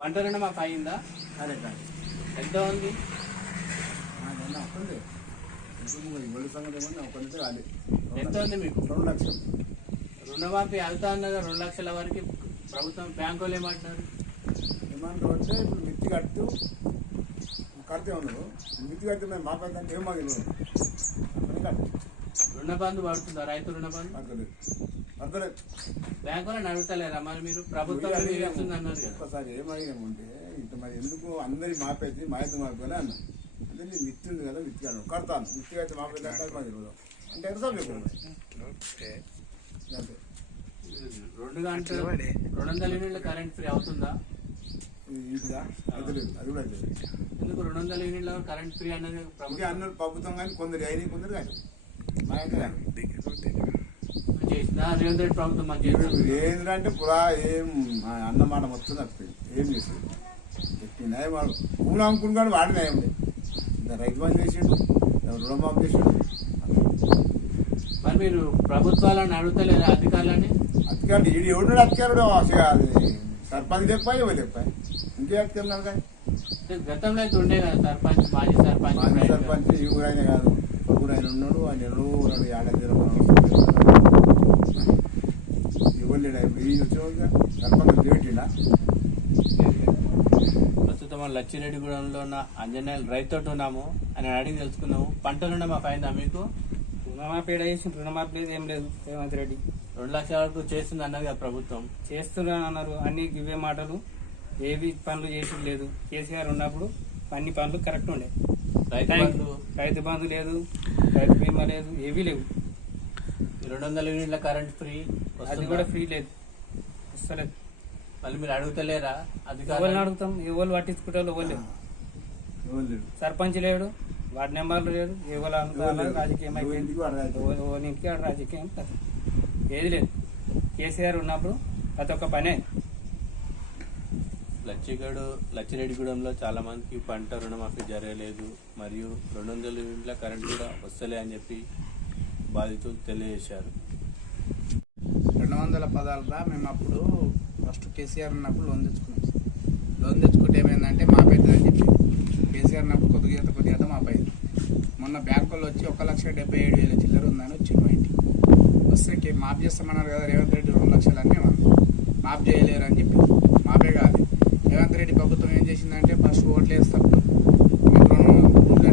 పంట రుణం మాకు అయిందా అదే కాదు ఎంత ఉంది? ఇప్పుడు ఒళ్ళు సంగతి ఏమన్నా ఒక నుంచి రాలి. ఎంత ఉంది మీకు? రెండు లక్షలు. రుణమాఫీ అవుతా అన్నగా రెండు లక్షల వరకు ప్రభుత్వం బ్యాంకు వాళ్ళు ఏమంటున్నారు? ఏమంటారు అంటే ఇప్పుడు మిత్తి కట్టు కడితే ఉన్నారు మిత్తి కడితే మేము మా పెద్ద ఏం మాకు తెలియదు. అందుకని కట్టు రుణ బంధు పడుతుందా? రైతు రుణ బంధు అర్థలేదు అర్థలేదు బ్యాంకు వాళ్ళని అడుగుతలేరా మరి మీరు? ప్రభుత్వం అన్నారు కదా. ఒక్కసారి ఏమడిగామంటే ఇంత మరి ఎందుకు అందరి మాపేది మా అయితే మాపేది అన్న. అంటే ఉంది కదా మిత్తి కట్టు కడతాను మిత్తి కడితే మాపేది అంటే సమయం అంతే. రెండు గంటలు రెండు వందల యూనిట్ల కరెంట్ ఫ్రీ అవుతుందా? ఇంటిదా అది లేదు అది కూడా లేదు. ఎందుకు రెండు వందల యూనిట్ల కరెంట్ ఫ్రీ అన్నది ప్రభుత్వం అన్నారు ప్రభుత్వం కానీ కొందరు అయినాయి కొందరు కానీ మా అయితే కానీ ఏంటంటే పురా ఏం అన్నమాట మొత్తం తప్పింది ఏం చేసింది వాడు. భూములు అమ్ముకుని వాడినా ఏమి రైతు బంధు చేసిండు రుణమాఫీ చేసిండు. మరి మీరు ప్రభుత్వాలను అడుగుతలేరా అధికారులని? అధికారులు ఈడు ఎవడు అధికారుడు? సర్పంచ్ తెప్ప ఎవరు తెప్ప? ఇంకే అధికారులు అనగా గతంలో అయితే ఉండే కదా సర్పంచ్ మాజీ సర్పంచ్. సర్పంచ్ ఈ ఊరైన కాదు ఒక ఊరు ఆయన ఉన్నాడు ఆయన ఉన్నాడు ఏడాది వచ్చిన సర్పంచ్ పెట్టిండా ప్రస్తుతం మన లచ్చిరెడ్డిగూడెంలో ఉన్న అంజనేయులు రైతుతో ఉన్నాము. అని అడిగి తెలుసుకున్నాము పంట రుణం మాకు అయిందా మీకు? రుణమాఫీ చేసి రుణమాఫీ లేదు ఏం లేదు రేవంత్ రెడ్డి. రెండు లక్షల వరకు చేస్తుంది అన్నది కదా ప్రభుత్వం. చేస్తున్నాను అన్నారు. అన్ని ఇవే మాటలు. ఏవి పనులు చేసి లేదు. కేసీఆర్ ఉన్నప్పుడు అన్ని పనులు కరెక్ట్ ఉండే. రైతు బంధు. రైతు బంధు లేదు రైతు బీమా లేదు ఏవీ లేవు. రెండు వందల యూనిట్ల కరెంట్ ఫ్రీ అది? కూడా ఫ్రీ లేదు. మళ్ళీ మీరు అడుగుతలేరా? ఎవరిని అధికారులు అడుగుతాం? ఎవరు పట్టించుకుంటే ఎవరు సర్పంచ్ లేడు వార్డు నెంబర్లు లేదు ఎవరు రాజకీయం. అయిపోయింది. రాజకీయం. ఏది లేదు. కేసీఆర్ ఉన్నప్పుడు ప్రతి ఒక్క పనే. లచ్చిగడు లచ్చిరెడ్డిగూడెంలో చాలా మందికి పంట రుణమాఫీ జరగలేదు. మరియు రెండు వందల యూనిట్ల కరెంట్ కూడా వస్తలే అని చెప్పి బాధితులు తెలియజేశారు. వందల వందల పదాలరా మేము అప్పుడు ఫస్ట్ కేసీఆర్ ఉన్నప్పుడు లోన్ తెచ్చుకున్నాం లోన్ తెచ్చుకుంటే ఏమైందంటే మా పెద్దది అని చెప్పి కేసీఆర్ ఉన్నప్పుడు కొద్దిగా ఈత కొద్దిగా మా పైది మొన్న బ్యాంకులో వచ్చి ఒక లక్ష డెబ్బై ఏడు వేల చిల్లర ఉందని వచ్చి మా ఇంటికి. వస్తే మాఫ్ చేస్తామన్నారు కదా రేవంత్ రెడ్డి రెండు లక్షలు అన్నీ మాఫ్ చేయలేరు అని చెప్పి. మాఫే కాదు. రేవంత్ రెడ్డి ప్రభుత్వం ఏం చేసిందంటే ఫస్ట్ ఓట్లు వేస్తాము. మీకు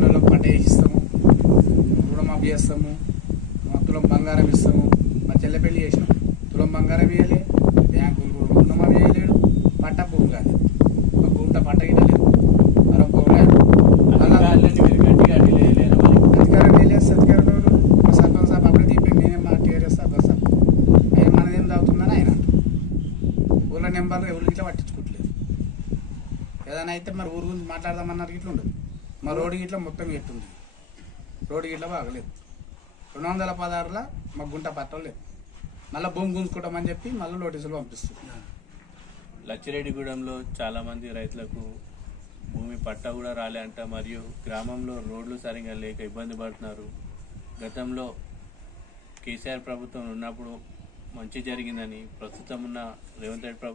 రుణం పంట వేసిస్తాము. రుణమాఫ్ చేస్తాము. మొత్తం బంగారం ఇస్తాము. బంగారం ఇవ్వలే బ్యాంకులు రుణమాఫీ చేయలేడు పట్ట భూమి కాదు. ఒక గుంట పంట గిట్టలేదు మరో భూమి అధికారం అధికారం ఎవరు? మా సర్పంచ్ సాబ్ అప్పుడే నేనే మా టీఆర్ఎస్ సాబ్ సాబ్ అయ్యా మనదేం తాగుతుందని ఆయన. ఊళ్ళో నెంబర్లు ఎవరు ఇట్లా పట్టించుకోవట్లేదు. ఏదైనా అయితే మరి ఊరు గురించి మాట్లాడదామన్నారు ఇట్లా ఉండదు. మా రోడ్డు గిట్ల మొత్తం ఎట్టుంది రోడ్డు గిట్ల బాగలేదు. రెండు వందల పదహారులో మా గుంట పట్టలేదు. మళ్ళీ భూమి గుంజుకుంటామని చెప్పి మళ్ళీ నోటీసులు పంపిస్తుంది లచ్చిరెడ్డిగూడెంలో చాలా మంది రైతులకు భూమి పట్ట కూడా రాలే అంట. మరియు గ్రామంలో రోడ్లు సరిగా లేక ఇబ్బంది పడుతున్నారు. గతంలో కేసీఆర్ ప్రభుత్వం ఉన్నప్పుడు మంచి జరిగిందని ప్రస్తుతం ఉన్న రేవంత్ రెడ్డి ప్రభుత్వం